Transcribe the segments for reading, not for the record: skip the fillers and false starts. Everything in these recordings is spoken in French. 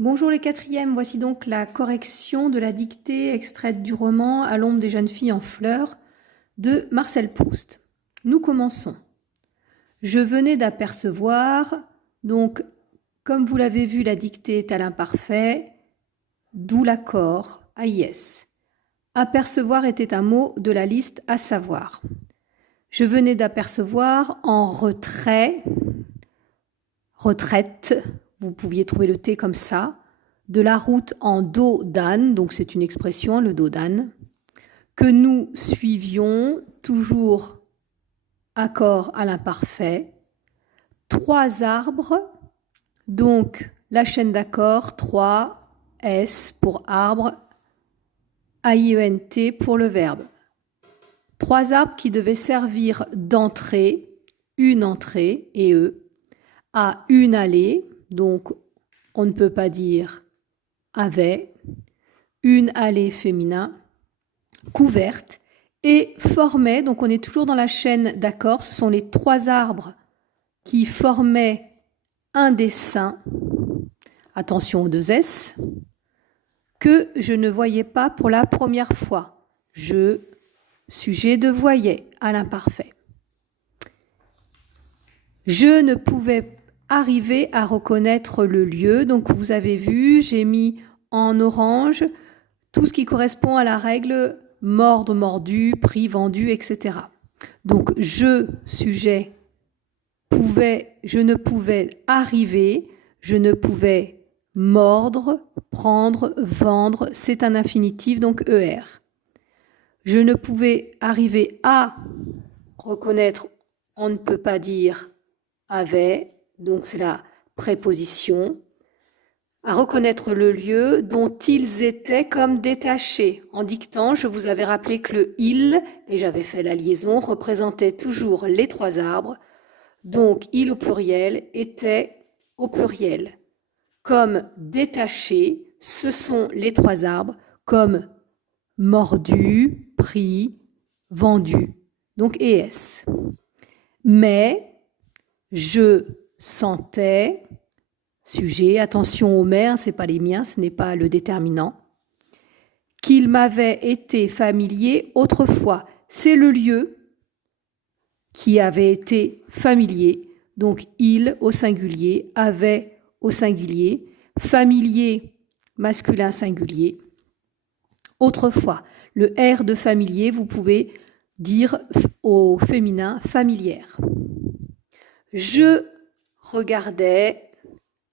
Bonjour les quatrièmes, voici donc la correction de la dictée extraite du roman À l'ombre des jeunes filles en fleurs de Marcel Proust. Nous commençons. Je venais d'apercevoir, donc comme vous l'avez vu, la dictée est à l'imparfait, d'où l'accord AIS. Apercevoir était un mot de la liste à savoir. Je venais d'apercevoir en retrait, retraite, vous pouviez trouver le T comme ça, de la route en dos d'âne, donc c'est une expression, le dos d'âne, que nous suivions, toujours accord à l'imparfait, 3 arbres, donc la chaîne d'accords, 3, S pour arbre, AIENT pour le verbe. 3 arbres qui devaient servir d'entrée, une entrée, et eux, à une allée, donc on ne peut pas dire avait, une allée féminin, couverte, et formait, donc on est toujours dans la chaîne d'accords, ce sont les 3 arbres qui formaient un dessin, attention aux 2 S, que je ne voyais pas pour la première fois. Je, sujet de voyais, à l'imparfait. Je ne pouvais arriver à reconnaître le lieu. Donc vous avez vu, j'ai mis en orange tout ce qui correspond à la règle mordre, mordu, pris, vendu, etc. Donc je, sujet, je ne pouvais arriver, je ne pouvais mordre, prendre, vendre, c'est un infinitif, donc ER. Je ne pouvais arriver à reconnaître, on ne peut pas dire avait, donc c'est la préposition, à reconnaître le lieu dont ils étaient comme détachés. En dictant, je vous avais rappelé que le « il », et j'avais fait la liaison, représentait toujours les 3 arbres, donc « il » au pluriel était au pluriel. Comme détachés, ce sont les 3 arbres, comme mordu, pris, vendu, donc « es ». Mais je sentais, sujet, attention aux mères, ce n'est pas les miens, ce n'est pas le déterminant, qu'il m'avait été familier autrefois. C'est le lieu qui avait été familier, donc il au singulier, avait au singulier, familier masculin singulier. Autrefois, le R de familier, vous pouvez dire au féminin familière. Je regardais,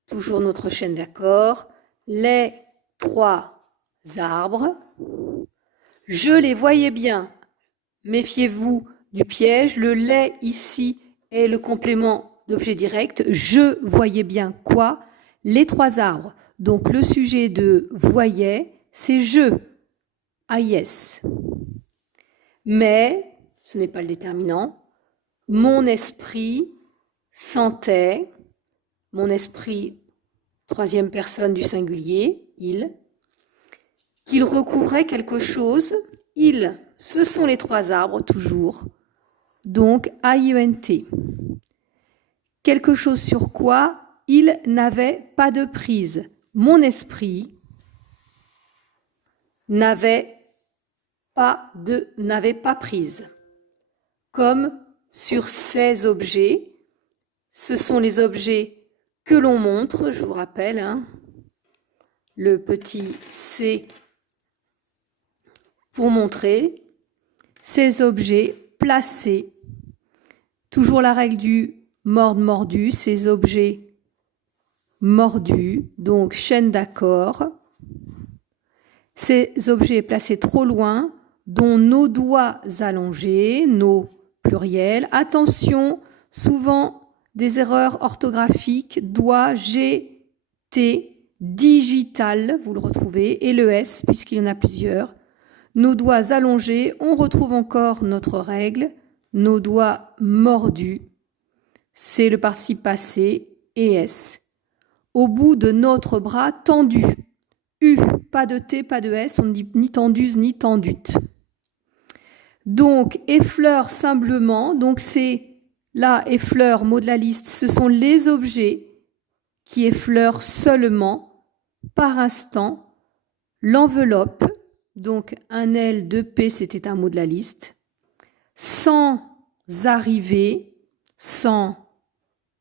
toujours notre chaîne d'accords, les 3 arbres. Je les voyais bien. Méfiez-vous du piège. Le les ici est le complément d'objet direct. Je voyais bien quoi? Les 3 arbres. Donc le sujet de voyait, c'est je. AIS. Mais, ce n'est pas le déterminant, mon esprit sentait, mon esprit, 3e personne du singulier, il, qu'il recouvrait quelque chose, il, ce sont les 3 arbres toujours, donc AIENT. Quelque chose sur quoi il n'avait pas de prise. Mon esprit n'avait pas prise. Comme sur ces objets, ce sont les objets que l'on montre, je vous rappelle, le petit C pour montrer, ces objets placés, toujours la règle du mordre-mordu, ces objets mordus, donc chaîne d'accords, ces objets placés trop loin, dont nos doigts allongés, nos pluriels. Attention, souvent des erreurs orthographiques, doigt, G, T, digital, vous le retrouvez, et le S, puisqu'il y en a plusieurs. Nos doigts allongés, on retrouve encore notre règle, nos doigts mordus, c'est le participe passé, et S. Au bout de notre bras tendu, U, pas de T, pas de S, on ne dit ni tenduse ni tendute. Donc, effleure simplement, donc c'est là, effleure, mot de la liste, ce sont les objets qui effleurent seulement, par instant, l'enveloppe, donc un L, 2 P, c'était un mot de la liste, sans arriver, sans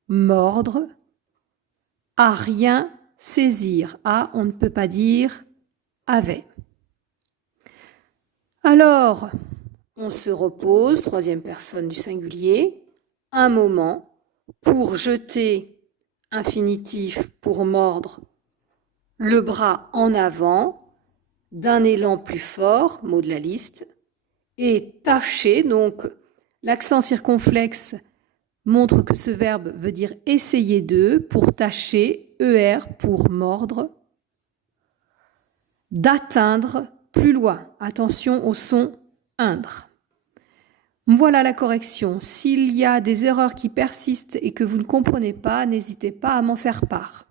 mordre, à rien saisir. À, on ne peut pas dire avait. Alors, on se repose, troisième personne du singulier, un moment pour jeter infinitif pour mordre le bras en avant d'un élan plus fort, mot de la liste, et tâcher, donc l'accent circonflexe montre que ce verbe veut dire essayer de, pour tâcher, ER pour mordre, d'atteindre plus loin. Attention au son indre. Voilà la correction. S'il y a des erreurs qui persistent et que vous ne comprenez pas, n'hésitez pas à m'en faire part.